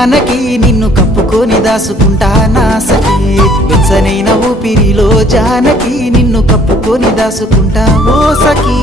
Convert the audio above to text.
జానకి నిన్ను కప్పుకొని దాసుకుంటా నా సఖీ వెచ్చనైన ఊపిరిలో జానకి నిన్ను కప్పుకొని దాసుకుంటా ఓ సఖీ